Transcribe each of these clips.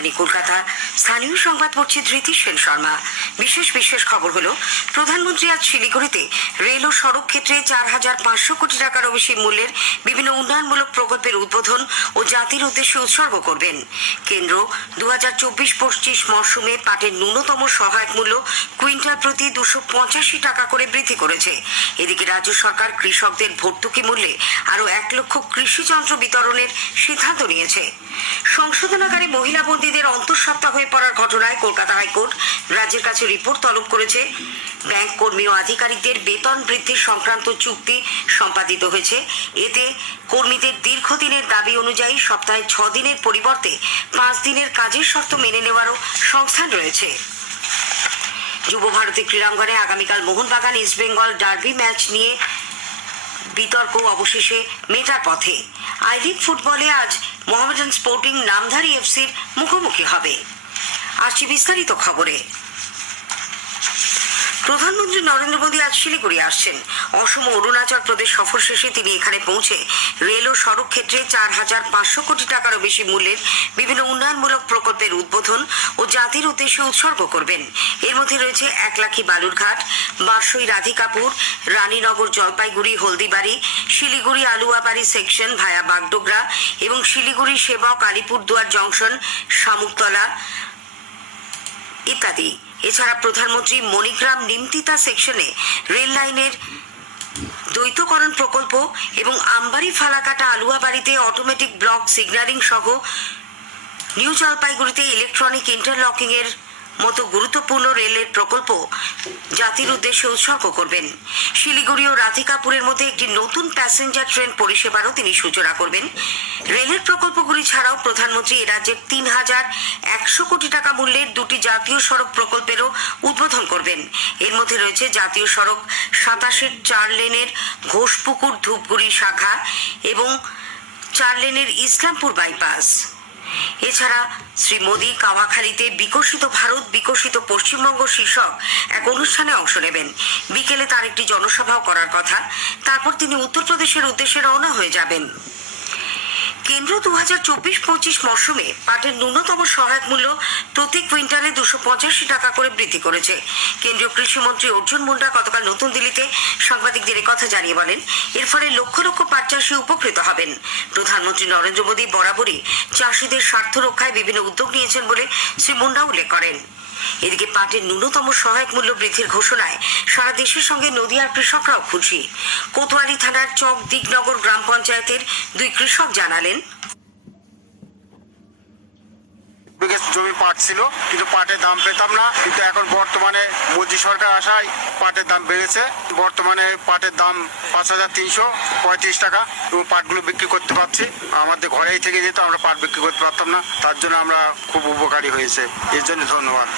রাজধানী কলকাতা। স্থানীয় সংবাদ পড়ছি ধৃতি সেন শর্মা। বিশেষ খবর হলো, প্রধানমন্ত্রী আজ শিলিগুড়িতে রেল ও সড়ক ক্ষেত্রে 4,500 কোটি টাকারও বেশি মূল্যের বিভিন্ন উন্নয়নমূলক প্রকল্পের উদ্বোধন ও জাতির উদ্দেশ্যে উৎসর্গ করবেন। কেন্দ্র 2024-25 মরশুমে পাটের ন্যূনতম সহায়ক মূল্য কুইন্টাল প্রতি 285 টাকা করে বৃদ্ধি করেছে। এদিকে রাজ্য সরকার কৃষকদের ভর্তুকি মূল্যে আরও 1 লক্ষ কৃষি যন্ত্র বিতরণের সিদ্ধান্ত নিয়েছে। সংশোধনাগারে মহিলা বন্দীদের অন্তঃসত্ত্বা হয়ে পড়ার ঘটনায় কলকাতা হাইকোর্ট রাজ্যের কাছে রিপোর্ট তলব করেছে। ব্যাংক কর্মী ও আধিকারিকদের বেতন বৃদ্ধি সংক্রান্ত চুক্তি সম্পাদিত হয়েছে। এতে কর্মীদের দীর্ঘদিনের দাবি অনুযায়ী সপ্তাহে 6 দিনের পরিবর্তে 5 দিনের কাজের শর্ত মেনে নেওয়ারও সংস্থান রয়েছে। যুব ভারতী ক্রীড়াঙ্গনে আগামীকাল মোহনবাগান ইস্টবেঙ্গল ডার্বি ম্যাচ নিয়ে বিতর্ক অবশেষে মেটার পথে। আই লিগ ফুটবলে আজ মোহামেডান স্পোর্টিং নামধারী এফসির মুখোমুখি হবে। আসছি বিস্তারিত খবরে। প্রধানমন্ত্রী নরেন্দ্র মোদী আজ শিলিগুড়ি আসছেন। অসম ও অরুণাচল প্রদেশ সফর শেষে তিনি এখানে পৌঁছে রেল ও সড়ক ক্ষেত্রে 4,500 কোটি টাকারও বেশি মূল্যের বিভিন্ন উন্নয়নমূলক প্রকল্পের উদ্বোধন ও জাতির উদ্দেশ্যে উৎসর্গ করবেন। এর মধ্যে রয়েছে একলাখি বালুরঘাট, বারসই রাধিকাপুর, রানীনগর জলপাইগুড়ি হলদিবাড়ি, শিলিগুড়ি আলুয়াবাড়ি সেকশন ভায়া বাগডোগরা এবং শিলিগুড়ি সেবক আলিপুরদুয়ার জংশন শামুকতলা ইত্যাদি। এছাড়া প্রধানমন্ত্রী মণিগ্রাম নিমতিতা সেকশনে রেল লাইনের দ্বৈতকরণ প্রকল্প এবং আমবাড়ি ফালাকাটা আলুয়াবাড়িতে অটোমেটিক ব্লক সিগন্যালিং সহ নিউ জলপাইগুড়িতে ইলেকট্রনিক ইন্টারলকিং এর মতো গুরুত্বপূর্ণ রেলের প্রকল্প জাতির উদ্দেশ্যে উৎসর্গ করবেন। শিলিগুড়ি ও রাধিকাপুরের মধ্যে একটি নতুন প্যাসেঞ্জার ট্রেন পরিষেবারও তিনি সূচনা করবেন। রেলের প্রকল্পগুলি ছাড়াও প্রধানমন্ত্রী এ রাজ্যের 3,100 কোটি টাকা মূল্যের 2টি জাতীয় সড়ক প্রকল্পেরও উদ্বোধন করবেন। এর মধ্যে রয়েছে জাতীয় সড়ক 27-এর 4 লেনের ঘোষপুকুর ধূপগুড়ি শাখা এবং 4 লেনের ইসলামপুর বাইপাস। এছাড়া শ্রী মোদী কাওয়াখালীতে বিকশিত ভারত বিকশিত পশ্চিমবঙ্গ শীর্ষক এক অনুষ্ঠানে অংশ নেবেন। বিকেলে তার একটি জনসভাও করার কথা। তারপর তিনি উত্তরপ্রদেশের উদ্দেশ্যে রওনা হয়ে যাবেন। কেন্দ্র 2024-25 মরশুমে পাটের ন্যূনতম সহায়ক মূল্য প্রতি কুইন্টালে 285 টাকা করে বৃদ্ধি করেছে। কেন্দ্রীয় কৃষিমন্ত্রী অর্জুন মুন্ডা গতকাল নতুন দিল্লিতে সাংবাদিকদের কথা জানিয়ে বলেন, এর ফলে লক্ষ লক্ষ পাট চাষি উপকৃত হবেন। প্রধানমন্ত্রী নরেন্দ্র মোদী বরাবরই চাষিদের স্বার্থ রক্ষায় বিভিন্ন উদ্যোগ নিয়েছেন বলে শ্রী মুন্ডা উল্লেখ করেন। এদিকে পাটের ন্যূনতম সহায়ক মূল্য বৃদ্ধির ঘোষণায় সারা দেশের সঙ্গে নদিয়ার কৃষকরাও খুশি। কোতোয়ালি থানার চক দিগনগর গ্রাম পঞ্চায়েতের 2 কৃষক জানালেন, জমি পাট ছিল কিন্তু পাটের দাম পেতাম না, কিন্তু এখন বর্তমানে মোদী সরকার আসায় পাটের দাম বেড়েছে। বর্তমানে পাটের দাম 5,335 টাকা এবং পাটগুলো বিক্রি করতে পারছি। আমাদের ঘরেই থেকে যেত, আমরা পাট বিক্রি করতে পারতাম না, তার জন্য আমরা খুব উপকারী হয়েছে। এর জন্য ধন্যবাদ।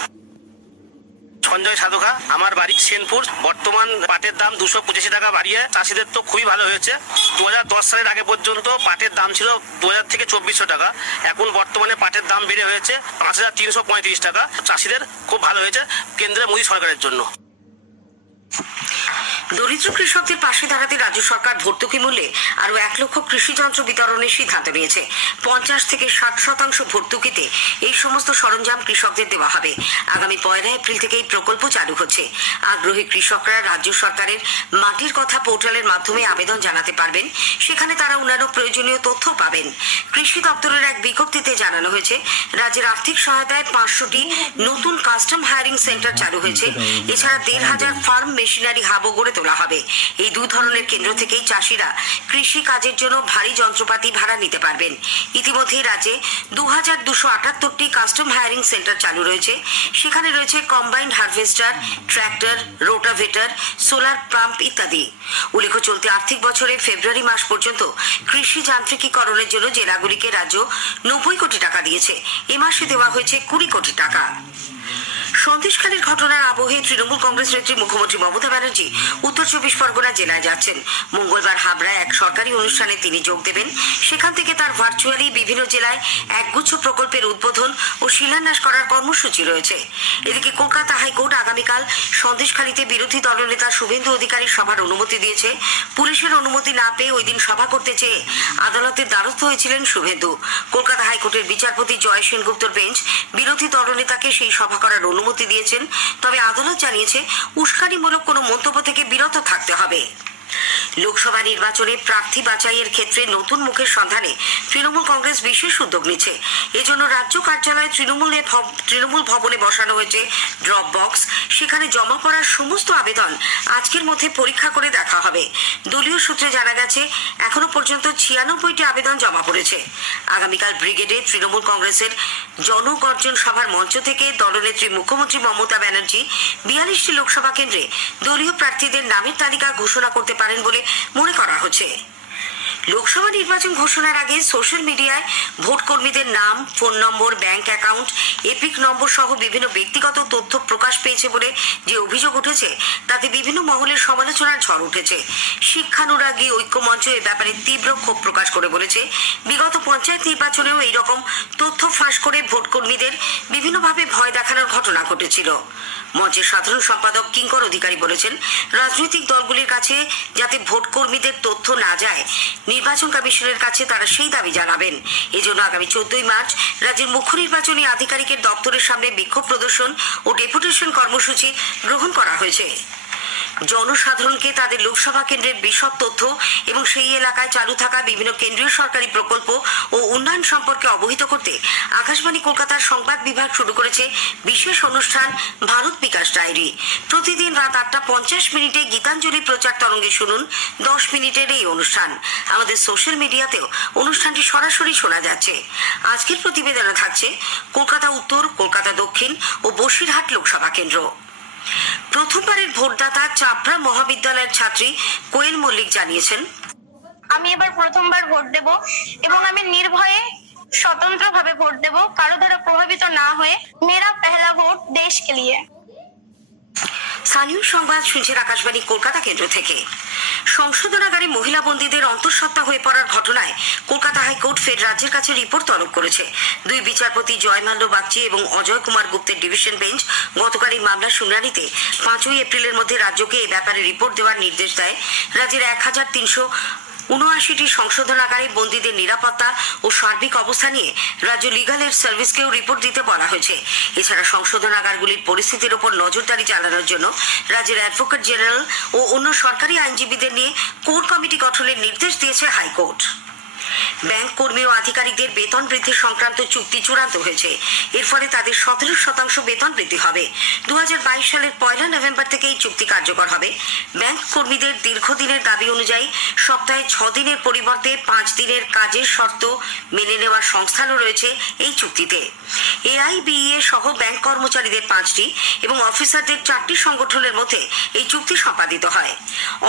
সঞ্জয় সাধুকা, আমার বাড়ি সেনপুর। বর্তমান পাটের দাম 285 টাকা বাড়িয়ে চাষিদের তো খুবই ভালো হয়েছে। 2010 সালের আগে পর্যন্ত পাটের দাম ছিল 2,000 থেকে 2,400 টাকা। এখন বর্তমানে পাটের দাম বেড়ে হয়েছে 5,335 টাকা। চাষিদের খুব ভালো হয়েছে কেন্দ্রের মোদী সরকারের জন্য। দরিদ্র কৃষকদের পাশে দাঁড়াতে রাজ্য সরকার ভর্তুকি মূল্যে আরো 1 লক্ষ কৃষি যন্ত্র বিতরণের সিদ্ধান্ত নিয়েছে। 50 থেকে 60% ভর্তুকিতে এই সমস্ত সরঞ্জাম কৃষকদের দেওয়া হবে। আগামী 1 এপ্রিল থেকে এই প্রকল্প চালু হচ্ছে। আগ্রহী কৃষকরা রাজ্য সরকারের মাটির কথা পোর্টালের মাধ্যমে আবেদন জানাতে পারবেন। সেখানে তারা অন্যান্য প্রয়োজনীয় তথ্য পাবেন। কৃষি দপ্তরের এক বিজ্ঞপ্তিতে জানানো হয়েছে, রাজ্যের আর্থিক সহায়তায় 500টি নতুন কাস্টম হায়ারিং সেন্টার চালু হয়েছে। এছাড়া 1,500 ফার্ম মেশিনারি হাবও গড়ে তোলা হবে। এই 2 ধরনের কেন্দ্র থেকেই চাষিরা কৃষি কাজের জন্য ভারী যন্ত্রপাতি ভাড়া নিতে পারবেন। ইতিমধ্যে রাজ্যে 2,278টি কাস্টম হায়ারিং সেন্টার চালু রয়েছে। সেখানে রয়েছে combined harvester, tractor, rotavator, solar pump ইত্যাদি। উল্লেখ্য, চলতি আর্থিক বছরে ফেব্রুয়ারি মাস পর্যন্ত কৃষি যান্ত্রিকীকরণের জন্য জেলাগুলিকে রাজ্য 90 কোটি টাকা দিয়েছে। এ মাসে দেওয়া হয়েছে 20 কোটি টাকা। সন্দেশখালীর ঘটনার আবহে তৃণমূল কংগ্রেস নেত্রী মুখ্যমন্ত্রী মমতা ব্যানার্জি উত্তর চব্বিশ পরগনা জেলায় যাচ্ছেন। মঙ্গলবার হাবড়ায় এক সরকারি অনুষ্ঠানে তিনি যোগ দেবেন। সেখান থেকে তার ভার্চুয়ালি বিভিন্ন জেলায় একগুচ্ছ প্রকল্পের উদ্বোধন ও শিলান্যাস করার কর্মসূচি রয়েছে। এদিকে কলকাতা হাইকোর্ট আগামীকাল সন্দেশখালীতে বিরোধী দলনেতা শুভেন্দু অধিকারীর সভার অনুমতি দিয়েছে। পুলিশের অনুমতি না পেয়ে ওই দিন সভা করতে চেয়ে আদালতের দ্বারস্থ হয়েছিলেন শুভেন্দু। কলকাতা হাইকোর্টের বিচারপতি জয় সেনগুপ্তর বেঞ্চ বিরোধী দলনেতাকে সেই সভা করার অনুমতি দিয়েছেন। তবে আদালত জানিয়েছে উস্কানিমূলক কোনো মন্তব্য থেকে বিরত থাকতে হবে। লোকসভা নির্বাচনে প্রার্থী বাছাইয়ের ক্ষেত্রে নতুন মুখের সন্ধানে তৃণমূল কংগ্রেস বিশেষ উদ্যোগ নিচ্ছে। এজন্য রাজ্য কার্যালয়ে তৃণমূল ভবনে বসানো হয়েছে ড্রপ বক্স। সেখানে জমা পড়ার সমস্ত আবেদন আজকের মধ্যে পরীক্ষা করে দেখা হবে। দলীয় সূত্রে জানা গেছে এখনো পর্যন্ত 96টি আবেদন জমা পড়েছে। আগামীকাল ব্রিগেডে তৃণমূল কংগ্রেসের জনগর্জন সভার মঞ্চ থেকে দলনেত্রী মুখ্যমন্ত্রী মমতা ব্যানার্জি 42টি লোকসভা কেন্দ্রে দলীয় প্রার্থীদের নামের তালিকা ঘোষণা করতে পারেন বলে মনে করা হচ্ছে। লোকসভা নির্বাচন ঘোষণার আগে সোশ্যাল মিডিয়ায় ভোট কর্মীদের নাম, ফোন নম্বর, ব্যাংক অ্যাকাউন্ট, এপিক নম্বর সহ বিভিন্ন ব্যক্তিগত তথ্য প্রকাশ পেয়েছে বলে যে অভিযোগ উঠেছে তাতে বিভিন্ন মহলের সমালোচনার ঝড় উঠেছে। শিক্ষানুরাগী ঐক্যমঞ্চ এ ব্যাপারে তীব্র ক্ষোভ প্রকাশ করে বলেছে, বিগত পঞ্চায়েত নির্বাচনেও এইরকম তথ্য ফাঁস করে ভোট কর্মীদের বিভিন্নভাবে ভয় দেখানোর ঘটনা ঘটেছিল। মঞ্চের সাধারণ সম্পাদক কিঙ্কর অধিকারী বলেছেন, রাজনৈতিক দলগুলির কাছে যাতে ভোট কর্মীদের তথ্য না যায়, নির্বাচন কমিশনের কাছে তারা সেই দাবি জানাবেন। এজন্য আগামী 14ই মার্চ রাজ্যের মুখ্য নির্বাচনী আধিকারিকের দপ্তরের সামনে বিক্ষোভ প্রদর্শন ও ডেপুটেশন কর্মসূচি গ্রহণ করা হয়েছে। জনসাধারণকে তাদের লোকসভা কেন্দ্রের বিশদ তথ্য এবং সেই এলাকায় চালু থাকা বিভিন্ন কেন্দ্রীয় সরকারি প্রকল্প ও উন্নয়ন সম্পর্কে অবহিত করতে আকাশবাণী কলকাতার সংবাদ বিভাগ শুরু করেছে বিশেষ অনুষ্ঠান ভারত বিকাশ ডায়েরি। প্রতিদিন রাত 8:50 গীতাঞ্জলি প্রচার তরঙ্গে শুনুন 10 মিনিটের এই অনুষ্ঠান। আমাদের সোশ্যাল মিডিয়াতেও অনুষ্ঠানটি সরাসরি শোনা যাচ্ছে। আজকের প্রতিবেদনে থাকছে কলকাতা উত্তর, কলকাতা দক্ষিণ ও বসিরহাট লোকসভা কেন্দ্র। প্রথমবারের ভোটদাতা চাপড়া মহাবিদ্যালয়ের ছাত্রী কোয়েল মল্লিক জানিয়েছেন, আমি এবার প্রথমবার ভোট দেব এবং আমি নির্ভয়ে স্বতন্ত্রভাবে ভোট দেব, কারো দ্বারা প্রভাবিত না হয়ে। মেরা পহলা ভোট দেশ কে লিয়ে। স্থানীয় সংবাদ শুনছেন আকাশবাণী কলকাতা কেন্দ্র থেকে। সংশোধনাগারে মহিলা বন্দীদের অন্তঃসত্ত্বা হয়ে পড়ার ঘটনায় কলকাতা হাইকোর্ট ফের রাজ্যের কাছে রিপোর্ট তলব করেছে। দুই বিচারপতি জয়মাল্য বাগচি এবং অজয় কুমার গুপ্তের ডিভিশন বেঞ্চ গতকাল এই মামলার শুনানিতে 5ই এপ্রিলের মধ্যে রাজ্যকে এই ব্যাপারে রিপোর্ট দেওয়ার নির্দেশ দেয়। রাজ্যের 1379টি সংশোধনাগারে বন্দীদের নিরাপত্তা ও সার্বিক অবস্থা নিয়ে রাজ্য লিগাল এড সার্ভিসকেও রিপোর্ট দিতে বলা হয়েছে। এছাড়া সংশোধনাগারগুলির পরিস্থিতির উপর নজরদারি চালানোর জন্য রাজ্যের অ্যাডভোকেট জেনারেল ও অন্য সরকারি আইনজীবীদের নিয়ে কোর কমিটি গঠনের নির্দেশ দিয়েছে হাইকোর্ট। ব্যাংক কর্মী ও আধিকারিকদের বেতন বৃদ্ধি সংক্রান্ত চুক্তি চূড়ান্ত হয়েছে। এর ফলে তাদের 17% বেতন বৃদ্ধি হবে। 2022 সালের 1 নভেম্বর থেকে এই চুক্তি কার্যকর হবে। ব্যাংক কর্মীদের দীর্ঘদিনের দাবি অনুযায়ী সপ্তাহে 6 দিনের পরিবর্তে 5 দিনের কাজের শর্ত মেনে নেওয়ার সংস্থানও রয়েছে এই চুক্তিতে। AIBEA সহ ব্যাংক কর্মচারীদের 5টি এবং অফিসারদের 4টি সংগঠনের মধ্যে এই চুক্তি সম্পাদিত হয়।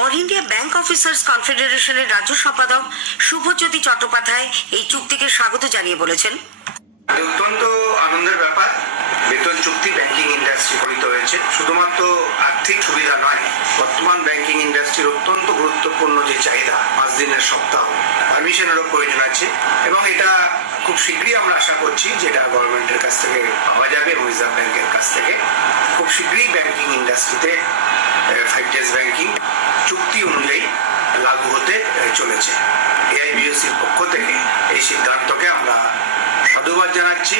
অল ইন্ডিয়া ব্যাংক অফিসার্স কনফেডারেশনের রাজ্য সম্পাদক শুভজ্যোতি চট্টোপাধ্যায় এই চুক্তিকে স্বাগত জানিয়ে বলেছেন, অত্যন্ত আনন্দের ব্যাপার। বেতন চুক্তি ব্যাংকিং ইন্ডাস্ট্রি গঠিত হয়েছে, শুধুমাত্র আর্থিক সুবিধা নয়, বর্তমান ব্যাংকিং ইন্ডাস্ট্রির অত্যন্ত গুরুত্বপূর্ণ যে চাহিদা 5 দিনের সপ্তাহ, পারমিশনেরও প্রয়োজন আছে এবং এটা খুব শীঘ্রই আমরা আশা করছি যেটা গভর্নমেন্টের কাছ থেকে পাওয়া যাবে এবং রিজার্ভ ব্যাংকের কাছ থেকে খুব শীঘ্রই ব্যাংকিং ইন্ডাস্ট্রিতে 5 ডেজ ব্যাংকিং চুক্তি অনুযায়ী লাগু হতে চলেছে। AIBUCর পক্ষ থেকে এই সিদ্ধান্তকে আমরা সাধুবাদ জানাচ্ছি।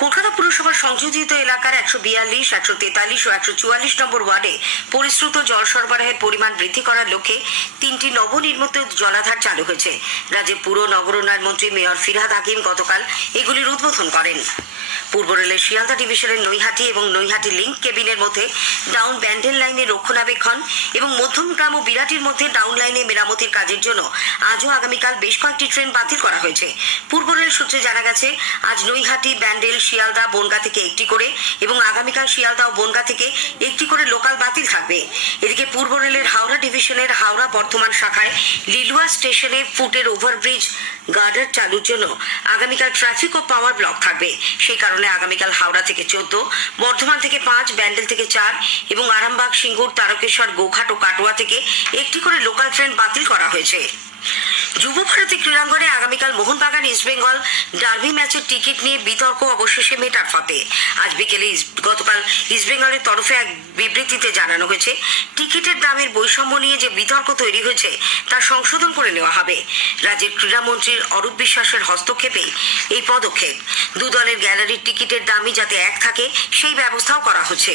কলকাতা পুরসভার সংযোজিত এলাকার 142, 143 ও 144 নম্বর ওয়ার্ডে পরিশ্রুত জল সরবরাহের পরিমাণ বৃদ্ধি করার লক্ষ্যে 3টি নবনির্মিত জলাধার চালু হয়েছে। রাজ্যের পুর নগর উন্নয়ন মন্ত্রী মেয়র ফিরহাদ হাকিম গতকাল এগুলির উদ্বোধন করেন। পূর্ব রেলের শিয়ালদা ডিভিশনের নৈহাটি এবং নৈহাটি লিঙ্ক কেবিনের মধ্যে ডাউন ব্যান্ডেল লাইনের রক্ষণাবেক্ষণ এবং মধ্যমগ্রাম ও বিরাটির মধ্যে ডাউন লাইনে মেরামতির কাজের জন্য আজও আগামীকাল বেশ কয়েকটি ট্রেন বাতিল করা হয়েছে। পূর্ব রেল সূত্রে জানা গেছে, আজ নৈহাটি, ব্যান্ডেল, শিয়ালদা, বনগাঁ থেকে একটি করে এবং আগামীকাল শিয়ালদা ও বনগাঁ থেকে একটি করে লোকাল বাতিল থাকবে। এদিকে পূর্ব রেলের হাওড়া ডিভিশনের হাওড়া বর্ধমান শাখায় লিলুয়া স্টেশনে ফুটের ওভারব্রিজ গার্ডার চালুর জন্য আগামীকাল ট্রাফিক ও পাওয়ার ব্লক থাকবে। সেই কারণে আগামীকাল হাওড়া থেকে 14, বর্ধমান থেকে 5, ব্যান্ডেল থেকে 4 এবং আরামবাগ, সিঙ্গুর, তারকেশ্বর, গোঘাট ও কাটোয়া থেকে একটি করে লোকাল ট্রেন বাতিল করা হয়েছে। যুব ভারতী ক্রীড়াঙ্গনে আগামীকাল মোহনবাগান ইস্টবেঙ্গল ডার্বি ম্যাচের টিকিট নিয়ে বিতর্ক অবশেষে মেটার পথে। আজ বিকেলে গতকাল ইস্টবেঙ্গলের তরফে এক বিবৃতিতে জানানো হয়েছে, টিকিটের দামের বৈষম্য নিয়ে যে বিতর্ক তৈরি হয়েছে তা সংশোধন করে নেওয়া হবে। রাজ্যের ক্রীড়ামন্ত্রীর অরূপ বিশ্বাসের হস্তক্ষেপে এই পদক্ষেপ। দু দলের গ্যালারির টিকিটের দামই যাতে এক থাকে সেই ব্যবস্থাও করা হচ্ছে।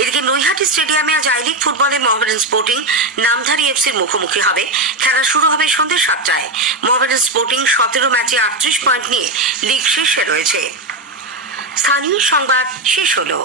এদিকে নৈহাটি স্টেডিয়ামে আজ আই লিগ ফুটবলে মোহামেডান স্পোর্টিং নামধারী এফসির মুখোমুখি হবে। খেলা শুরু হবে সন্ধ্যে 7টায়। মোহামেডান স্পোর্টিং 17 ম্যাচে 38 পয়েন্ট নিয়ে লিগ শীর্ষে রয়েছে। স্থানীয় সংবাদ শেষ হলো।